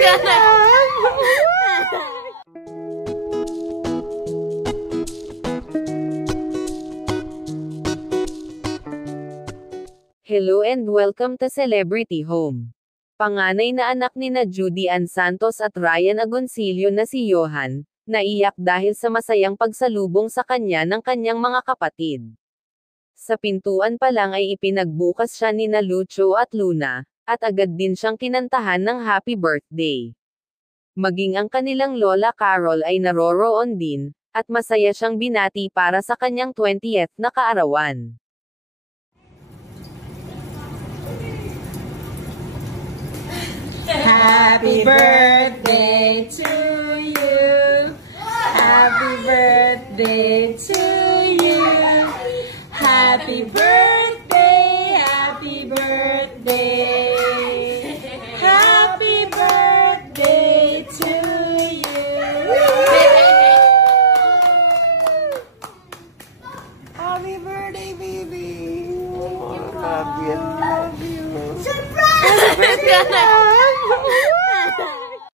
Hello and welcome to Celebrity Home. Panganay na anak nina Judy Ann Santos at Ryan Agoncillo na si Johan, naiyak dahil sa masayang pagsalubong sa kanya ng kanyang mga kapatid. Sa pintuan pa lang ay ipinagbukas siya nina Lucho at Luna, at agad din siyang kinantahan ng happy birthday. Maging ang kanilang lola Carol ay naroroon din, at masaya siyang binati para sa kanyang 20th na kaarawan. Happy birthday to you. Happy birthday to you. Happy birthday, happy birthday. Happy birthday to you. Happy birthday, baby. Love you. Love you. Surprise!